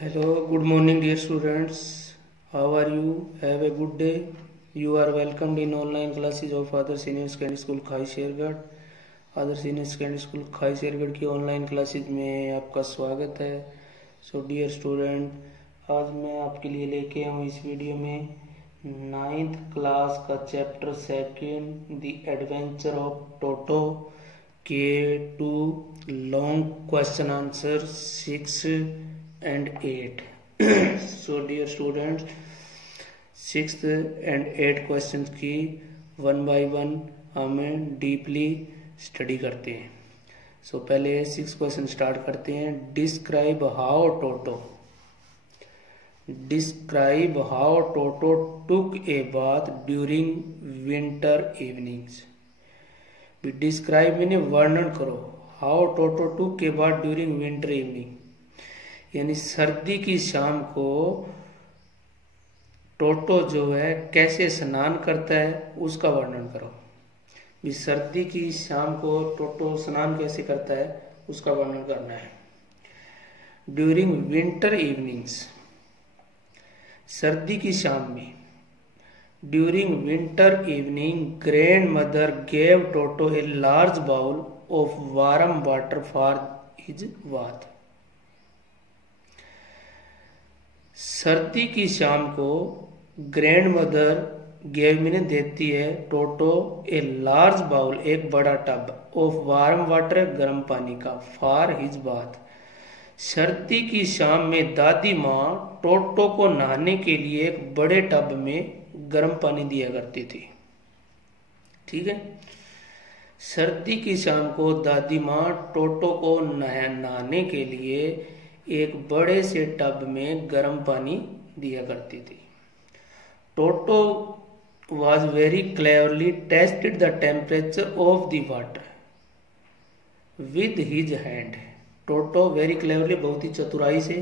Hello, good morning, dear students. How are you? Have a good day. You are welcomed in online classes of Adarsh Senior Secondary School खाई शेरगढ़। आदर्श senior secondary school खाई शेरगढ़ की online classes में आपका स्वागत है। So dear student, आज मैं आपके लिए लेके आया हूँ इस वीडियो में 9th क्लास का chapter second the adventure of Toto के 2 long question answer 6 and 8. So dear students, 6th and 8 questions की 1 by 1 हमें डीपली स्टडी करते हैं। So पहले 6 क्वेश्चन स्टार्ट करते हैं। Describe how toto took a bath during winter evenings. Describe मैंने वर्णन करो, how toto took a bath during winter evening, यानी सर्दी की शाम को टोटो जो है कैसे स्नान करता है उसका वर्णन करो। भी सर्दी की शाम को टोटो स्नान कैसे करता है उसका वर्णन करना है। ड्यूरिंग विंटर इवनिंग्स, सर्दी की शाम में। During winter evening grandmother gave Toto a large bowl of warm water for his bath. सर्दी की शाम को ग्रैंड मदर गेव मैंने देती है टोटो ए लार्ज बाउल, एक बड़ा टब, ऑफ वार्म वाटर, गर्म पानी का, फॉर हिज बाथ। सर्दी की शाम में दादी माँ टोटो को नहाने के लिए एक बड़े टब में गर्म पानी दिया करती थी। ठीक है, सर्दी की शाम को दादी माँ टोटो को नहाने के लिए एक बड़े से टब में गर्म पानी दिया करती थी। Toto was very cleverly tested the temperature of the water with his hand. Toto very cleverly, बहुत ही चतुराई से,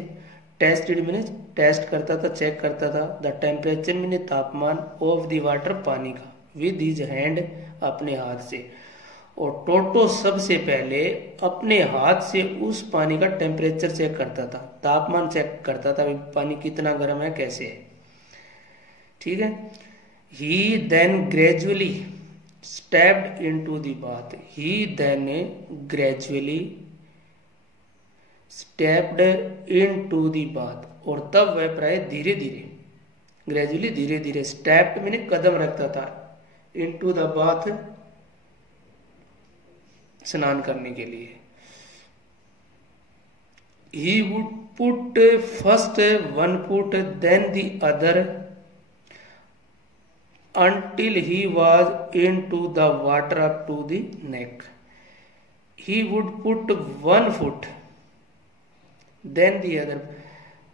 टेस्टेड मैंने टेस्ट करता था, चेक करता था, द टेम्परेचर मैंने तापमान, ऑफ द वाटर पानी का, विद हिज हैंड अपने हाथ से। और टोटो सबसे पहले अपने हाथ से उस पानी का टेम्परेचर चेक करता था, तापमान चेक करता था, पानी कितना गर्म है, कैसे है। ठीक है, he then gradually stepped into the bath. He then gradually stepped into the bath, और तब वह प्राय धीरे धीरे, ग्रेजुअली धीरे धीरे, स्टेप्ड मैंने कदम रखता था, इनटू द बाथ स्नान करने के लिए। He would put first one foot then the other until he was into the water up to the neck. He would put one foot then the other.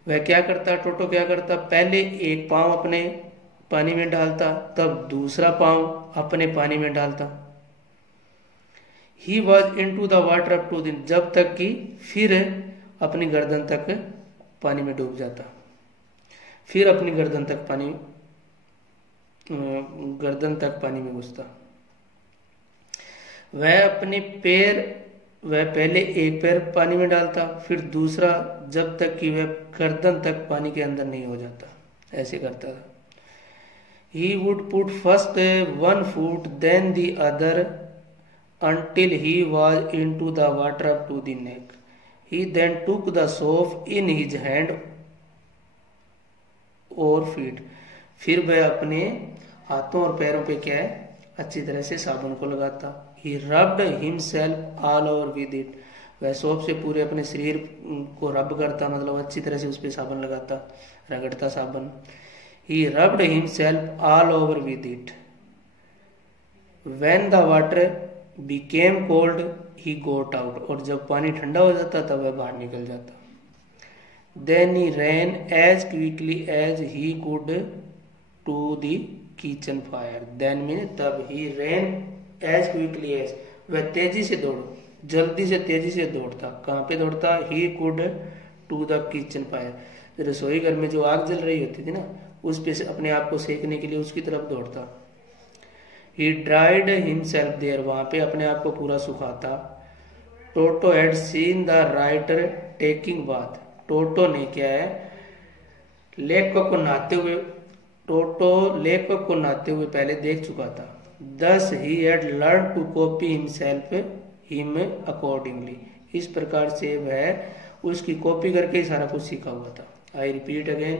वह क्या करता, टोटो क्या करता, पहले एक पांव अपने पानी में डालता, तब दूसरा पांव अपने पानी में डालता। He was into the water up to the, जब तक कि फिर अपनी गर्दन तक पानी में डूब जाता, फिर अपनी गर्दन तक पानी में घुसता। वह अपने पैर, वह पहले एक पैर पानी में डालता, फिर दूसरा, जब तक कि वह गर्दन तक पानी के अंदर नहीं हो जाता, ऐसे करता था। He would put first one foot then the other until he was into the water up to the neck. He then took the soap in his hand or feet. फिर वह अपने हाथों और पैरों पे क्या है, अच्छी तरह से साबुन को लगाता। He rubbed himself all over with it. वह सोप से पूरे अपने शरीर को रब करता, मतलब अच्छी तरह से उस पे साबुन लगाता, रगड़ता साबुन। He rubbed himself all over with it. When the water became cold he got out, और जब पानी ठंडा हो जाता तब वह बाहर निकल जाता। Then he ran as quickly as he could to the kitchen fire. Then में तब he ran as quickly as, वह तेजी से जल्दी से तेजी से दौड़ता, कहाँ पे दौड़ता, he could to the kitchen fire, रसोई घर में जो आग जल रही होती थी ना, उस पे से अपने आप को सेकने के लिए उसकी तरफ दौड़ता। He dried himself there, वहां पे अपने आप को पूरा सुखाता। टोटो had seen the writer taking bath, टोटो ने क्या है, लेखक को नहाते हुए, टोटो लेखक को नहाते हुए पहले देख चुका था। Thus he had learned to copy him accordingly. इस प्रकार से वह उसकी कॉपी करके ही सारा कुछ सीखा हुआ था। I repeat again,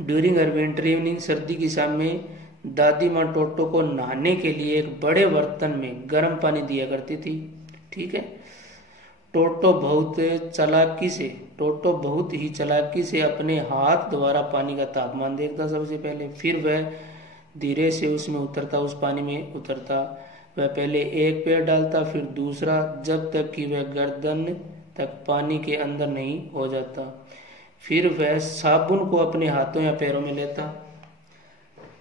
during her winter evening, सर्दी की शाम में दादी माँ टोटो को नहाने के लिए एक बड़े बर्तन में गर्म पानी दिया करती थी। ठीक है। टोटो बहुत ही चालाकी से अपने हाथ द्वारा पानी का तापमान देखता सबसे पहले, फिर वह धीरे से उसमें उतरता, उस पानी में उतरता। वह पहले एक पैर डालता, फिर दूसरा, जब तक कि वह गर्दन तक पानी के अंदर नहीं हो जाता। फिर वह साबुन को अपने हाथों या पैरों में लेता।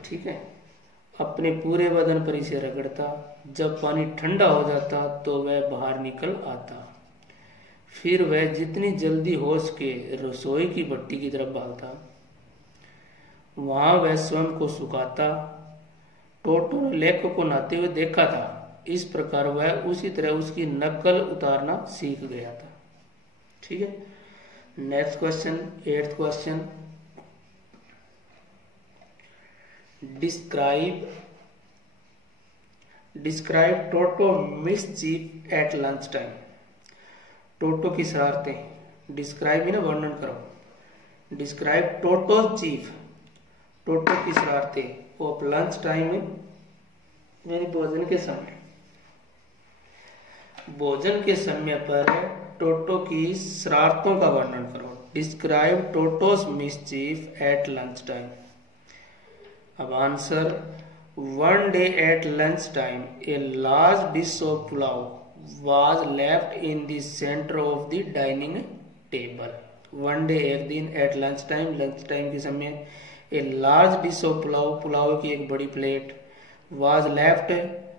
ठीक है। अपने पूरे बदन पर इसे रगड़ता। जब पानी ठंडा हो जाता तो वह बाहर निकल आता। फिर वह जितनी जल्दी हो सके रसोई की भट्टी की तरफ भागता। वहां वह स्वयं को सुखाता। टोटो ने लेखक को नहाते हुए देखा था, इस प्रकार वह उसी तरह उसकी नकल उतारना सीख गया था। ठीक है। Next question, 8th question, describe Toto mischief at lunch time. Toto की शरारतें, डिस्क्राइब ना वर्णन करो। डिस्क्राइब टोटो चीफ, टोटो की शरारतें ऑफ लंच टाइम में, यानी भोजन के समय। भोजन के समय पर टोटो की शरारतों का वर्णन करो। Describe Toto's mischief at lunch time. अब answer, one day at lunch time a large dish of pulao was left in the center of the dining table. One day, एक दिन, एट लंच टाइम के समय, a large dish of pulao, pulao की एक बड़ी plate, was left,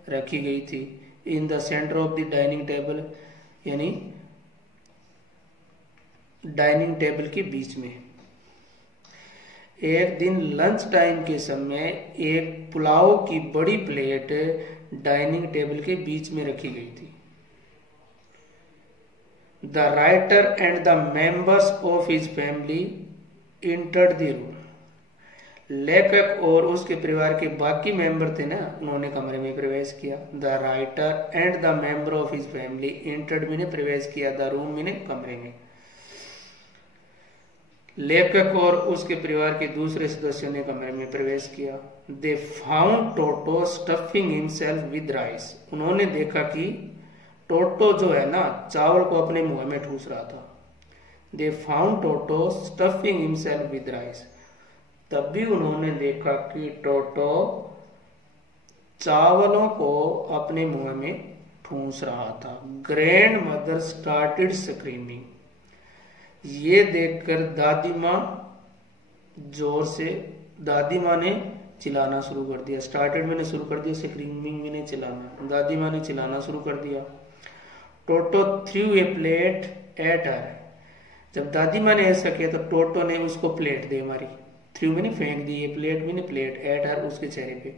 रखी गई थी, in the center of the dining table, यानी डाइनिंग टेबल के बीच में। एक दिन लंच टाइम के समय एक पुलाव की बड़ी प्लेट डाइनिंग टेबल के बीच में रखी गई थी। The writer and the members of his family entered the room. लेखक और उसके परिवार के बाकी मेंबर थे ना, उन्होंने कमरे में प्रवेश किया। The writer and the member of his family entered मैंने प्रवेश किया, the room मैंने कमरे में। लेखक और उसके परिवार के दूसरे सदस्यों ने कमरे में प्रवेश किया। They found Toto stuffing himself with rice. उन्होंने देखा कि टोटो जो है ना, चावल को अपने मुंह में ठूस रहा था। They found Toto stuffing himself with rice. तब भी उन्होंने देखा कि टोटो चावलों को अपने मुंह में ठूस रहा था। Grand mother started screaming. ये देखकर दादी माँ जोर से, दादी माँ ने चिल्लाना शुरू कर दिया। स्टार्टेड मैंने शुरू कर दिया, स्क्रीमिंग मैंने चिल्लाना, दादी माँ ने चिल्लाना शुरू कर दिया। Toto threw a plate at her. जब दादी माँ ने ऐसा किया तो टोटो ने उसको प्लेट दे मारी। थ्रू मैंने फेंक दी, ये प्लेट मैंने प्लेट, एट हर उसके चेहरे पे।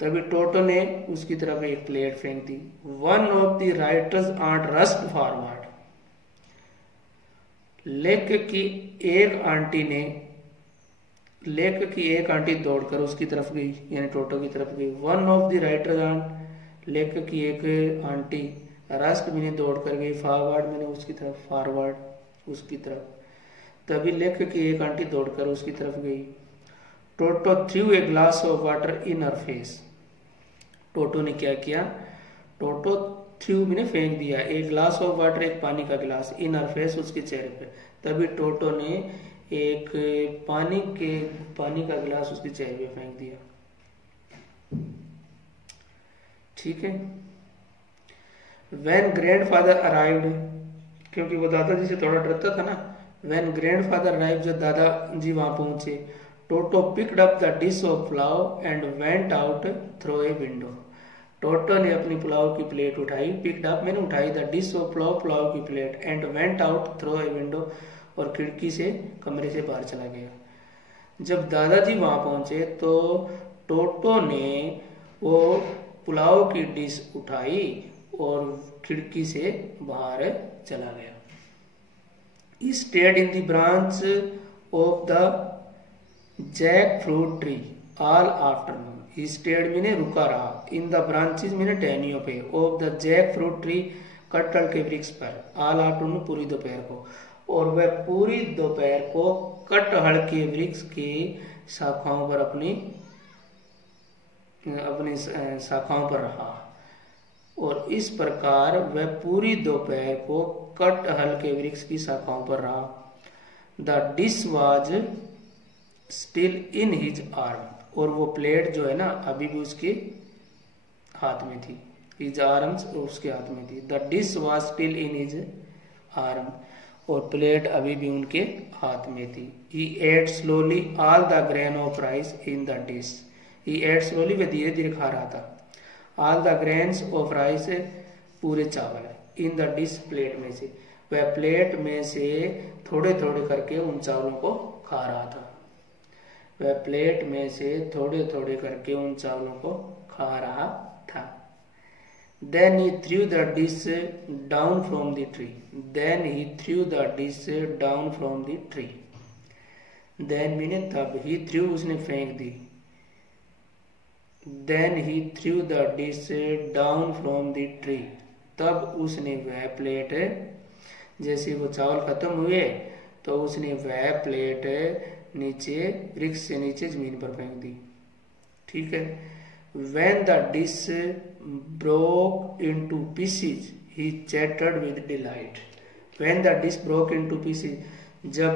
तभी टोटो ने उसकी तरफ एक प्लेट फेंक दी। One of the writers aunt rushed forward. लेखक की एक आंटी दौड़कर उसकी तरफ गई, यानी टोटो की तरफ गई। One of the writers aunt, लेखक की एक आंटी, रस्ट मैंने दौड़ कर गई, फॉरवर्ड मैंने उसकी तरफ, फॉरवर्ड उसकी तरफ। तभी लेखक की एक आंटी दौड़कर उसकी तरफ गई। Toto threw a glass of water in her face. टोटो ने क्या किया, टोटो थ्रू मैंने फेंक दिया एक ग्लास ऑफ वाटर, एक पानी का गिलास, इन हर फेस उसके चेहरे पे। तभी टोटो ने एक पानी का गिलास उसके चेहरे पे फेंक दिया। ठीक है। When grandfather arrived, क्योंकि वो दादाजी से थोड़ा डरता था ना। When grandfather arrived, जब दादाजी वहां पहुंचे, टोटो picked up the dish of pulao and went out through a window. टोटो ने अपनी पुलाव की प्लेट उठाई, picked up मैंने उठाई, the dish of pulao, pulao की plate, and went out through a window, और खिड़की से, कमरे से बाहर चला गया। जब दादाजी वहां पहुंचे तो टोटो ने वो पुलाव की डिश उठाई और खिड़की से बाहर चला गया। He stayed in the branch of the jackfruit tree all afternoon. He stayed मीने रुका रहा, in the branches मीने टहनियों पे, of the jackfruit tree कटहल के वृक्ष पर, all afternoon पूरी दोपहर को, और वह पूरी दोपहर को कटहल के वृक्ष की शाखाओं पर अपनी शाखाओं पर रहा, और इस प्रकार वह पूरी दोपहर को कटहल के वृक्ष की शाखाओं पर रहा। The dish was still in his arm, और वो प्लेट जो है ना अभी भी उसके हाथ में थी, हिज आर्म्स उसके हाथ में थी। The dish was still in his arm, और प्लेट अभी भी उनके हाथ में थी। He ate slowly all the grain of rice in the dish, he ate slowly, वह धीरे धीरे खा रहा था, all the grains of rice पूरे चावल, इन द डिश प्लेट में से, वह प्लेट में से थोड़े थोड़े करके उन चावलों को खा रहा था, वह प्लेट में से थोड़े थोड़े करके उन चावलों को खा रहा था। Then he threw the dish down from the tree. Then he threw the dish down from the tree. Then मीने तब, he threw उसने फेंक दी, Then he threw the dish down from the tree. तब उसने वह प्लेट, जैसे वो चावल खत्म हुए तो उसने वह प्लेट नीचे वृक्ष से नीचे जमीन पर फेंक दी। ठीक है। When the dish broke into pieces, he chattered with delight. When the dish broke into pieces, जब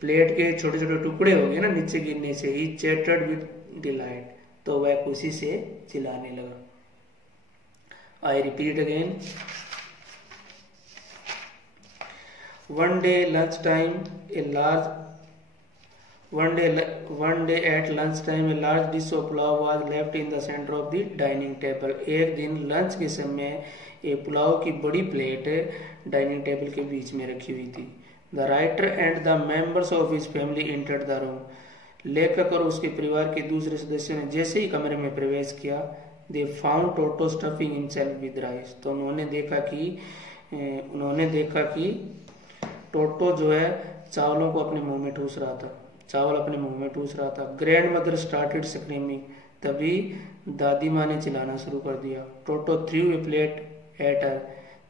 प्लेट के छोटे छोटे टुकड़े हो गए ना नीचे गिरने से, he chattered with delight, तो वह खुशी से चिल्लाने लगा। I repeat again. One day at lunchtime, a large dish of pulao was left in the center of the dining table. एक दिन लंच के समय एक पुलाव की बड़ी प्लेट डाइनिंग टेबल के बीच में रखी हुई थी। The writer and the members of his family entered the room. लेखक और उसके परिवार के दूसरे सदस्यों ने जैसे ही कमरे में प्रवेश किया, they found Toto stuffing himself with rice. तो उन्होंने देखा कि टोटो जो है चावलों को अपने मुंह में ठूस रहा था, चावल अपने मुंह में ठूस रहा था। ग्रैंड मदर स्टार्टेड स्क्रीमिंग, तभी दादी माँ ने चिल्लाना शुरू कर दिया। Toto threw a plate at her,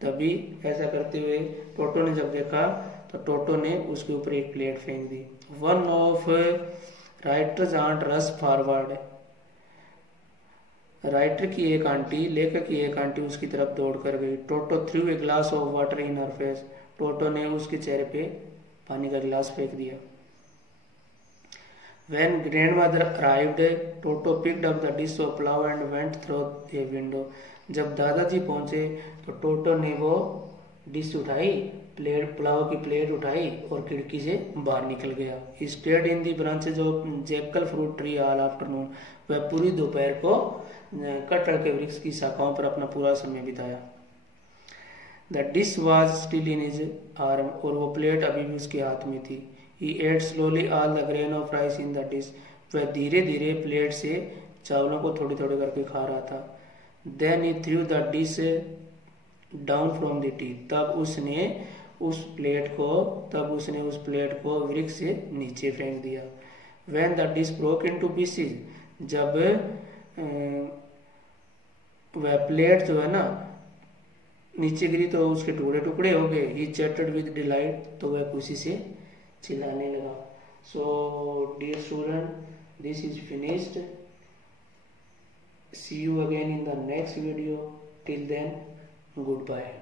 तभी ऐसा करते हुए टोटो ने जब देखा तो टोटो ने उसके ऊपर एक प्लेट फेंक दी। वन ऑफ राइटर्स आंट रस फॉरवर्ड, राइटर की एक आंटी, लेखक की एक आंटी उसकी तरफ दौड़ कर गई। Toto threw a glass of water in her face, टोटो ने उसके चेहरे पे पानी का गिलास फेंक दिया। When grandmother arrived, Toto picked up the dish of pulao and went through a window. जब दादाजी पहुंचे तो टोटो ने वो डिश उठाई, प्लेट, पुलाव की प्लेट उठाई और खिड़की से बाहर निकल गया। He stayed in the branches of jackal fruit tree all afternoon. वह पूरी दोपहर को कटहल के वृक्ष की शाखाओं पर अपना पूरा समय बिताया। The dish was still in his arm, और वो प्लेट अभी भी उसके हाथ में थी। He ate slowly all the grain of rice in the dish. वह धीरे धीरे प्लेट से चावलों को थोड़े थोड़े करके खा रहा था। Then he threw the dish down from the tree. तब उसने उस प्लेट को वृक्ष से नीचे फेंक दिया। When the dish broke into pieces, जब वह प्लेट जो है ना नीचे गिरी तो उसके टुकड़े टुकड़े हो गए। He chattered with delight, तो वह खुशी से चिल्लाने लगा। So dear student, this is finished. See you again in the next video. Till then, goodbye.